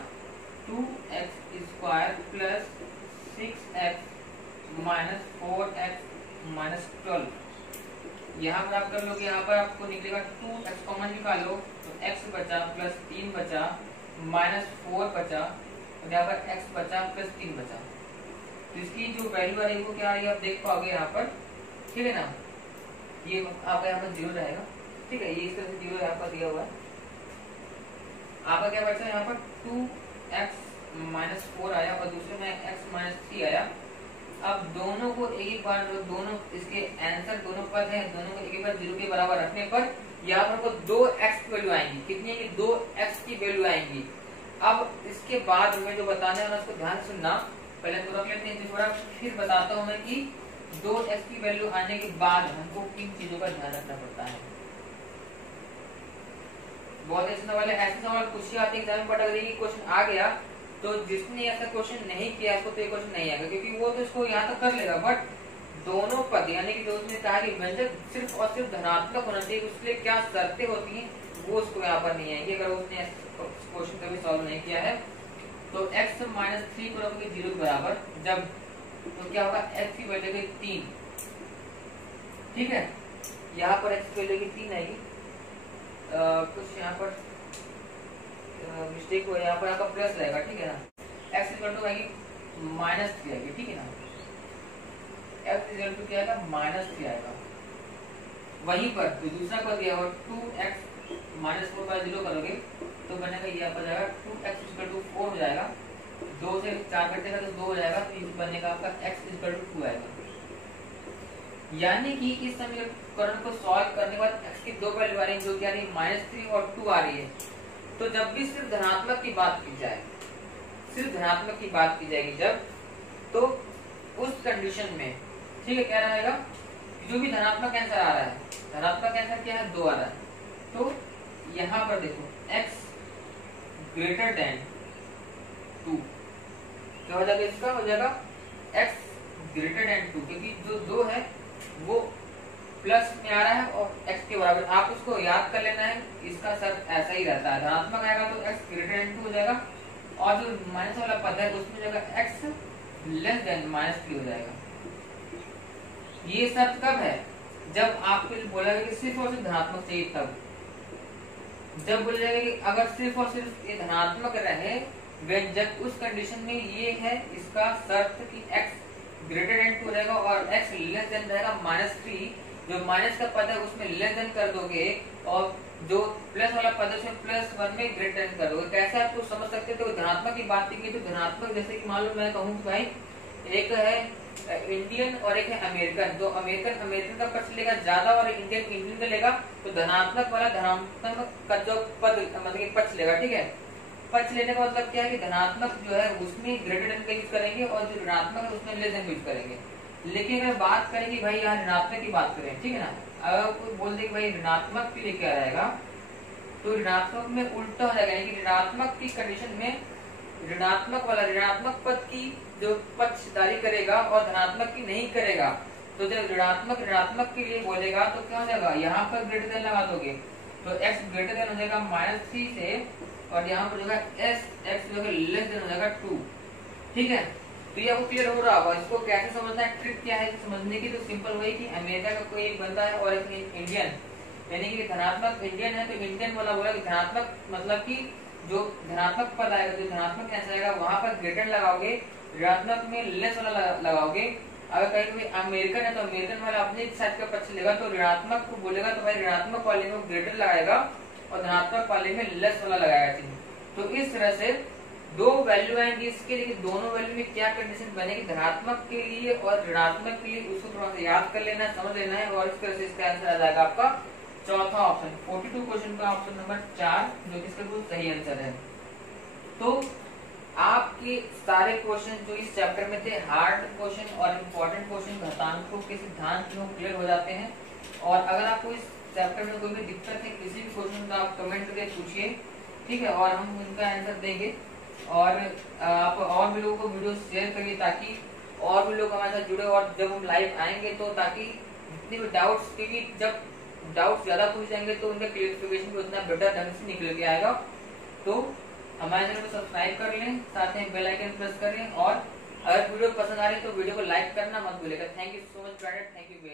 2x² plus 6x minus 4x minus 12। यहाँ पर आप कर लोगे, यहाँ पर आपको निकलेगा 2x कॉमन निकालो तो x बचा प्लस 3 बचा माइनस 4 बचा और यहाँ पर x बचा प्लस 3 बचा। तो इसकी जो वैल्यू आ रही है वो क्या आ रही है आप देख पाओगे यहाँ पर। ठीक है ना, ये आपका यहाँ पर 0 रहेगा। ठीक है, ये इस तरह से 0 यहाँ पर दिया हुआ है। आपका क्या बचा यहाँ पर 2x माइनस 4 आया और दूसरे में x माइनस 3 आया। अब दोनों को एक बार, दोनों इसके आंसर दोनों पद हैं, दोनों को एक बार 0 के बराबर रखने पर यहाँ पर हमको 2x की वैल्यू आएंगी। कितनी है? 2x की वैल्यू आएंगी। अब इसके बाद मैं जो बताने वाला उसको ध्यान से सुनना। पहले तो रख लेते हैं, थोड़ा फिर बताता हूँ मैं कि 2x की वैल्यू आने के बाद हमको किन चीजों का ध्यान रखना पड़ता है। बहुत ऐसे सवाल है, ऐसे सवाल पूछे आते एग्जाम में, बट अगर ये क्वेश्चन आ गया तो जिसने ऐसा क्वेश्चन नहीं किया उसको तो ये क्वेश्चन नहीं आएगा, क्योंकि वो तो इसको यहाँ तक कर लेगा, बट दोनों पद यानी कि जो उसने कहा कि व्यंजक सिर्फ और सिर्फ धनात्मक होना चाहिए, उसके लिए क्या शर्तें होती हैं वो उसको यहाँ पर नहीं आएंगी अगर उसने क्वेश्चन कभी सॉल्व नहीं किया है। तो x माइनस 3 को रखोगे 0 के बराबर जब, तो क्या होगा x की वैल्यू 3। ठीक है, यहाँ पर x की वैल्यू 3 आएगी। कुछ यहाँ पर मिस्टेक हुआ, यहाँ पर आपका प्लस रहेगा। ठीक है ना, x इक्वल टू आएगी माइनस 3 आएगी। ठीक है ना, x इक्वल टू क्या आएगा -3 आएगा। वहीं पर जो दूसरा पद दिया हुआ 2x माइनस 4 बाय 0 करोगे तो बनेगा ये पर जाएगा 2x इक्वल टू 4 हो जाएगा। 2 से 4 कटेगा तो 2 हो जाएगा, तो ये बनेगा आपका x इक्वल टू 2 आएगा। यानी कि इस समीकरण को सॉल्व करने के बाद x की दो वैल्यू आ रही है, जो क्या आ रही है -3 और 2 आ रही है। तो जब भी सिर्फ धनात्मक की बात की जाए, सिर्फ धनात्मक की बात की जाएगी जब, तो उस कंडीशन में ठीक है क्या रहेगा, जो भी धनात्मक आंसर आ रहा है, धनात्मक आंसर क्या है 2 आ रहा है, तो यहाँ पर देखो x ग्रेटर देन 2 क्या हो जाएगा, इसका हो जाएगा x ग्रेटर देन 2, क्योंकि जो 2 है वो प्लस में आ रहा है और x के बराबर। आप उसको याद कर लेना है, इसका शर्त ऐसा ही रहता है, धनात्मक आएगा तो x ग्रेटर देन 2 हो जाएगा और जो माइनस वाला पद है उसमें जाएगा x लेस देन -3 हो जाएगा। ये शर्त कब है, जब आपको बोला गया कि सिर्फ और सिर्फ धनात्मक चाहिए, तब जब बोला जाएगा कि अगर सिर्फ और सिर्फ ये धनात्मक रहे व्यंजक, उस कंडीशन में ये है इसका शर्त कि x ग्रेटर देन 2 रहेगा और x लेस देन रहेगा -3। जो माइनस का पद है उसमें लेस देन कर दोगे और जो प्लस वाला पद है उसमें +1 में ग्रेटर देन कर दोगे। कैसे आपको समझ सकते हो, तो धनात्मक की बात की तो धनात्मक जैसे कि मान लो मैं कहूँ भाई एक है इंडियन और एक है अमेरिकन, तो अमेरिकन का पक्ष लेगा ज्यादा और इंडियन का लेगा, तो धनात्मक वाला धनात्मक का जो पद मतलब पक्ष लेगा। ठीक है, पक्ष लेने का मतलब क्या है कि धनात्मक जो है उसमें ग्रेटर देन का यूज करेंगे और जो ऋणात्मक है उसमें लेस देन यूज करेंगे। लेकिन अगर बात करें कि भाई यहाँ ऋणात्मक की बात करें, ठीक है ना, अगर कोई बोल दे कि भाई ऋणात्मक के लिए क्या रहेगा, तो ऋणात्मक में उल्टा हो जाएगा, यानी कि ऋणात्मक की कंडीशन में ऋणात्मक वाला ऋणात्मक पद की जो पक्षधारी करेगा और धनात्मक की नहीं करेगा, तो जब ऋणात्मक के लिए बोलेगा तो क्या हो जाएगा, यहाँ पर ग्रेटर देन लगा दोगे तो x ग्रेटर देन हो जाएगा -3 से और यहाँ पर जो है x जो है लेस देन हो जाएगा 2। ठीक है, तो ये आपको क्लियर हो रहा होगा। इसको कैसे समझना है, ट्रिक क्या है समझने की, तो सिंपल वही कि अमेरिका का कोई एक बंदा है और एक इंडियन, यानी कि धनात्मक इंडियन है तो इंडियन वाला बोला कि धनात्मक मतलब कि जो धनात्मक पद आएगा, जो धनात्मक आंसर आएगा वहां पर ग्रेटर लगाओगे, ऋणात्मक में लेस वाला लगाओगे। अगर कहीं कोई अमेरिकन है तो अमेरिकन वाला अपने साइड का पक्ष लेगा, तो ऋणात्मक को बोलेगा तो भाई ऋणात्मक वाले में ग्रेटर लगाएगा और धनात्मक वाले में लेस वाला लगाएगा। तो इस तरह से दो वैल्यू आएंगी इसके लिए, दोनों वैल्यू में क्या कंडीशन बनेगी धनात्मक के लिए और ऋणात्मक के लिए, उसको थोड़ा सा याद कर लेना, समझ लेना है और इस तरह से इसका आंसर आ जाएगा आपका चौथा ऑप्शन 42 क्वेश्चन का ऑप्शन नंबर 4, जो कि इसका बिल्कुल सही आंसर है। तो आपके सारे क्वेश्चन जो इस चैप्टर में थे, हार्ड क्वेश्चन और इम्पोर्टेंट क्वेश्चन घातांकों के सिद्धांत जो क्लियर हो जाते हैं। और अगर आपको इस चैप्टर में कोई भी दिक्कत है, किसी भी क्वेश्चन का आप कमेंट करके पूछिए, ठीक है, और हम उनका आंसर देंगे। और आप और भी लोगों को वीडियो शेयर करिए ताकि और भी लोग हमारे साथ जुड़े, और जब हम लाइव आएंगे तो ताकि जितने भी डाउट्स, क्योंकि जब डाउट्स ज्यादा पूछ जाएंगे तो उनका क्लियरिफिकेशन भी उतना बेटर ढंग से निकल के आएगा। तो हमारे चैनल को सब्सक्राइब कर लें, साथ में बेल आइकन प्रेस करें, और अगर वीडियो पसंद आ रही है तो वीडियो को लाइक करना मत भूलिएगा। Thank you so much friend, thank you.